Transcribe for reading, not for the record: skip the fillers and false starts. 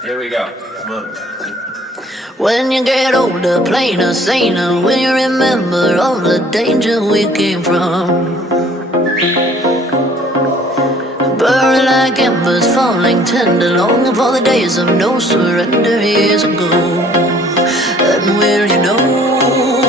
Here we go. When you get older, plainer, saner, will you remember all the danger we came from? Burning like embers, falling tender, longing for the days of no surrender years ago. And will you know